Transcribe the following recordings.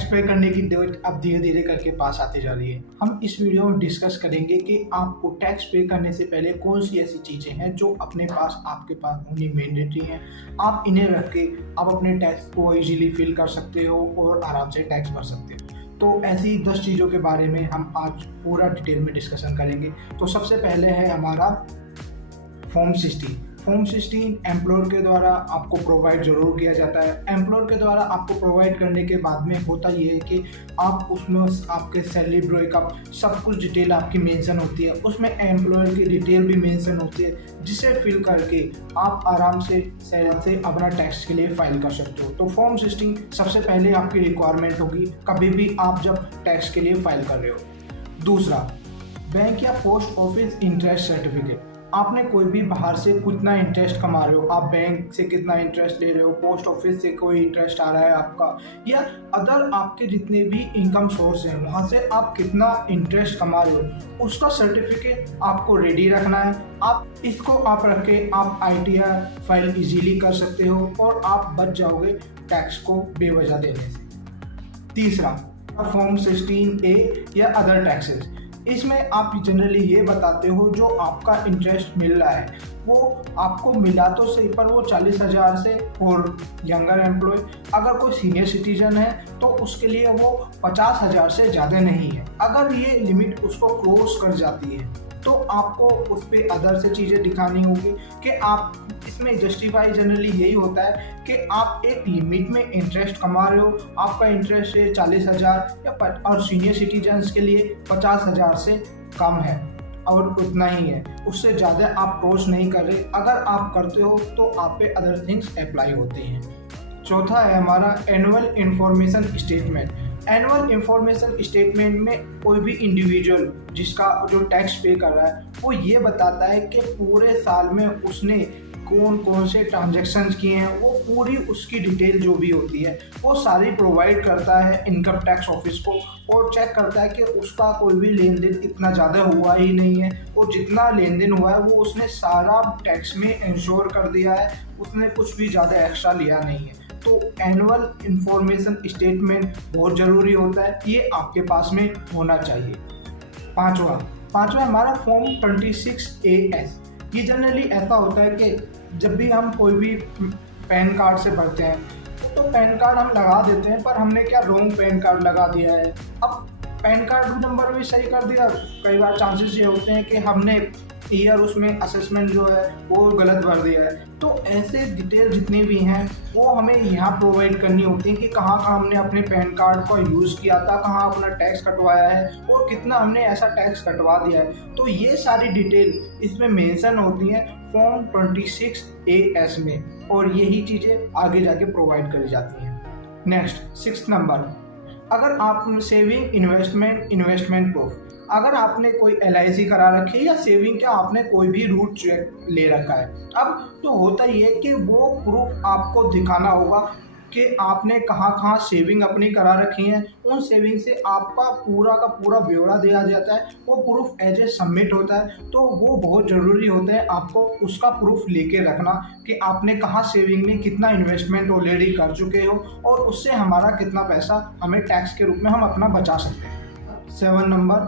Tax पे करने की डेट अब धीरे धीरे करके पास आती जा रही है। हम इस वीडियो में डिस्कस करेंगे कि आपको टैक्स पे करने से पहले कौन सी ऐसी चीज़ें हैं जो अपने पास आपके पास होनी मैंडेटरी हैं। आप इन्हें रख के आप अपने टैक्स को इजीली फिल कर सकते हो और आराम से टैक्स भर सकते हो। तो ऐसी 10 चीज़ों के बारे में हम आज पूरा डिटेल में डिस्कशन करेंगे। तो सबसे पहले है हमारा फॉर्म 16। फॉर्म 16 एम्प्लॉयर के द्वारा आपको प्रोवाइड जरूर किया जाता है। एम्प्लॉयर के द्वारा आपको प्रोवाइड करने के बाद में होता ये है कि आप उसमें आपके सैलरी ब्रेकअप सब कुछ डिटेल आपकी मेंशन होती है, उसमें एम्प्लॉयर की डिटेल भी मेंशन होती है, जिसे फिल करके आप आराम से अपना टैक्स के लिए फाइल कर सकते हो। तो फॉर्म 16 सबसे पहले आपकी रिक्वायरमेंट होगी कभी भी आप जब टैक्स के लिए फाइल कर रहे हो। दूसरा, बैंक या पोस्ट ऑफिस इंटरेस्ट सर्टिफिकेट। आपने कोई भी बाहर से कितना इंटरेस्ट कमा रहे हो, आप बैंक से कितना इंटरेस्ट ले रहे हो, पोस्ट ऑफिस से कोई इंटरेस्ट आ रहा है आपका, या अदर आपके जितने भी इनकम सोर्स हैं वहाँ से आप कितना इंटरेस्ट कमा रहे हो, उसका सर्टिफिकेट आपको रेडी रखना है। आप इसको आप रख के आप ITR फाइल इजीली कर सकते हो और आप बच जाओगे टैक्स को बेवजह देने से। तीसरा, फॉर्म 16A या अदर टैक्सेस। इसमें आप जनरली ये बताते हो जो आपका इंटरेस्ट मिल रहा है वो आपको मिला तो सही, पर वो 40,000 से और यंगर एम्प्लॉय, अगर कोई सीनियर सिटीजन है तो उसके लिए वो 50,000 से ज़्यादा नहीं है। अगर ये लिमिट उसको क्रॉस कर जाती है तो आपको उस पर अदर से चीज़ें दिखानी होगी कि आप इसमें जस्टिफाई जनरली यही होता है कि आप एक लिमिट में इंटरेस्ट कमा रहे हो, आपका इंटरेस्ट है 40,000 या और सीनियर सिटीजन्स के लिए 50,000 से कम है और उतना ही है, उससे ज़्यादा आप क्रॉस नहीं कर रहे। अगर आप करते हो तो आप पे अदर थिंग्स अप्लाई होते हैं। चौथा है हमारा annual information statement. Annual information statement में कोई भी इंडिविजुअल जिसका जो टैक्स पे कर रहा है वो ये बताता है कि पूरे साल में उसने कौन कौन से ट्रांजैक्शंस किए हैं, वो पूरी उसकी डिटेल जो भी होती है वो सारी प्रोवाइड करता है इनकम टैक्स ऑफिस को और चेक करता है कि उसका कोई भी लेन देन इतना ज़्यादा हुआ ही नहीं है, और जितना लेन देन हुआ है वो उसने सारा टैक्स में इंश्योर कर दिया है, उसने कुछ भी ज़्यादा एक्स्ट्रा लिया नहीं है। तो एनुअल इंफॉर्मेशन स्टेटमेंट बहुत ज़रूरी होता है, ये आपके पास में होना चाहिए। पांचवा हमारा फॉर्म 26AS। ये जनरली ऐसा होता है कि जब भी हम कोई भी पैन कार्ड से भरते हैं तो पैन कार्ड हम लगा देते हैं, पर हमने क्या रॉन्ग पैन कार्ड लगा दिया है। अब पैन कार्ड नंबर भी सही कर दिया, कई बार चांसेस ये होते हैं कि हमने ईयर उसमें असेसमेंट जो है वो गलत भर दिया है। तो ऐसे डिटेल जितनी भी हैं वो हमें यहाँ प्रोवाइड करनी होती है कि कहाँ कहाँ हमने अपने पैन कार्ड का यूज़ किया था, कहाँ अपना टैक्स कटवाया है और कितना हमने ऐसा टैक्स कटवा दिया है। तो ये सारी डिटेल इसमें मेंशन होती है फॉर्म 26AS में, और यही चीज़ें आगे जाके प्रोवाइड करी जाती हैं। नेक्स्ट 6 नंबर, अगर आप सेविंग इन्वेस्टमेंट प्रूफ, अगर आपने कोई LIC करा रखी है या सेविंग का आपने कोई भी रूट चेक ले रखा है, अब तो होता ही है कि वो प्रूफ आपको दिखाना होगा कि आपने कहाँ कहाँ सेविंग अपनी करा रखी है। उन सेविंग से आपका पूरा का पूरा ब्यौरा दिया जाता है, वो प्रूफ एज ए सबमिट होता है। तो वो बहुत ज़रूरी होता है आपको उसका प्रूफ लेके रखना कि आपने कहाँ सेविंग में कितना इन्वेस्टमेंट ऑलरेडी कर चुके हो और उससे हमारा कितना पैसा हमें टैक्स के रूप में हम अपना बचा सकते हैं। 7 नंबर,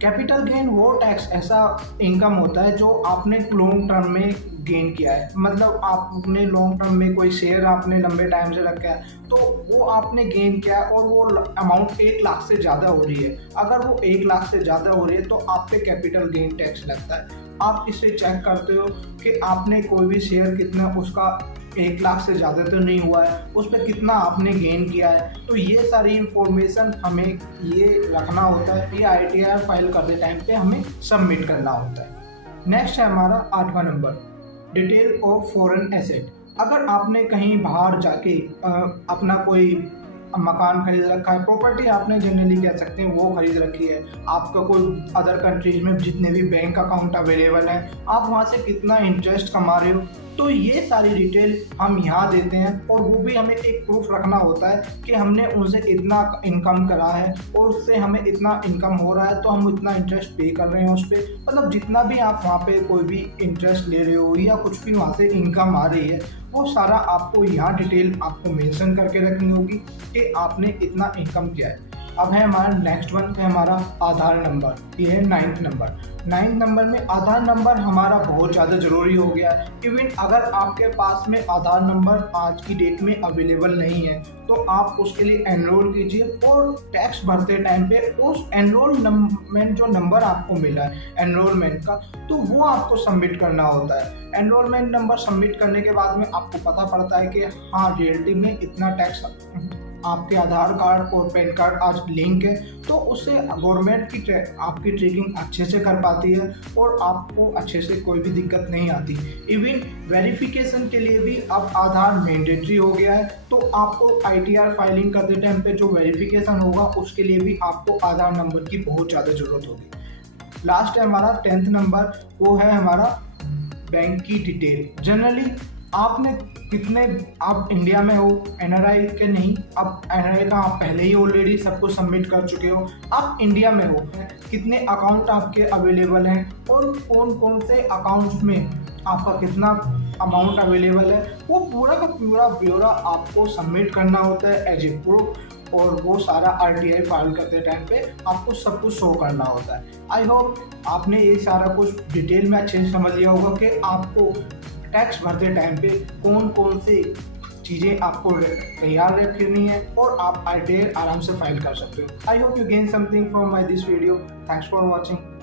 कैपिटल गेन वो टैक्स ऐसा इनकम होता है जो आपने लॉन्ग टर्म में गेन किया है, मतलब आपने लॉन्ग टर्म में कोई शेयर आपने लंबे टाइम से रखा है तो वो आपने गेन किया और वो अमाउंट 1 लाख से ज़्यादा हो रही है। अगर वो 1 लाख से ज़्यादा हो रही है तो आप पे कैपिटल गेन टैक्स लगता है। आप इसे चेक करते हो कि आपने कोई भी शेयर कितना उसका 1 लाख से ज़्यादा तो नहीं हुआ है, उस पर कितना आपने गेन किया है। तो ये सारी इंफॉर्मेशन हमें ये रखना होता है, ये ITR फाइल करते टाइम पे हमें सबमिट करना होता है। नेक्स्ट है हमारा 8वां number, detail of foreign asset. अगर आपने कहीं बाहर जाके अपना कोई मकान खरीद रखा है, प्रॉपर्टी आपने जनरली कह सकते हैं वो खरीद रखी है, आपका कोई अदर कंट्रीज में जितने भी बैंक अकाउंट अवेलेबल हैं, आप वहाँ से कितना इंटरेस्ट कमा रहे हो तो ये सारी डिटेल हम यहाँ देते हैं, और वो भी हमें एक प्रूफ रखना होता है कि हमने उनसे इतना इनकम करा है और उससे हमें इतना इनकम हो रहा है, तो हम इतना इंटरेस्ट पे कर रहे हैं उस पर। मतलब जितना भी आप वहाँ पे कोई भी इंटरेस्ट ले रहे हो या कुछ भी वहाँ से इनकम आ रही है, वो सारा आपको यहाँ डिटेल आपको मेंशन करके रखनी होगी कि आपने इतना इनकम किया है। अब है हमारा नेक्स्ट वन है हमारा आधार नंबर। ये है 9th नंबर। 9th नंबर में आधार नंबर हमारा बहुत ज़्यादा ज़रूरी हो गया है। इवन अगर आपके पास में आधार नंबर आज की डेट में अवेलेबल नहीं है, तो आप उसके लिए एनरोल कीजिए, और टैक्स भरते टाइम पे उस एनरोलमेंट जो नंबर आपको मिला है एनरोलमेंट का, तो वो आपको सबमिट करना होता है। एनरोलमेंट नंबर सबमिट करने के बाद में आपको पता पड़ता है कि हाँ रियलिटी में इतना टैक्स आपके आधार कार्ड और पैन कार्ड आज लिंक है, तो उससे गवर्नमेंट की आपकी ट्रैकिंग अच्छे से कर पाती है और आपको अच्छे से कोई भी दिक्कत नहीं आती। इवन वेरिफिकेशन के लिए भी अब आधार मैंडेटरी हो गया है, तो आपको ITR फाइलिंग करते टाइम पे जो वेरिफिकेशन होगा उसके लिए भी आपको आधार नंबर की बहुत ज़्यादा ज़रूरत होगी। लास्ट है हमारा 10th नंबर, वो है हमारा बैंक की डिटेल। जनरली आपने कितने, आप इंडिया में हो, NRI के नहीं, अब NRI का आप पहले ही ऑलरेडी सब कुछ सबमिट कर चुके हो, आप इंडिया में हो, कितने अकाउंट आपके अवेलेबल हैं और कौन कौन से अकाउंट्स में आपका कितना अमाउंट अवेलेबल है, वो पूरा का पूरा ब्यौरा आपको सबमिट करना होता है एज ए प्रूफ, और वो सारा RTI फाइल करते टाइम पे आपको सब कुछ शो करना होता है। आई होप आपने ये सारा कुछ डिटेल में अच्छे से समझ लिया होगा कि आपको टैक्स भरते टाइम पे कौन कौन सी चीज़ें आपको तैयार रखनी है, और आप RTI आराम से फाइल कर सकते हो। I hope you gain something from my this video. Thanks for watching.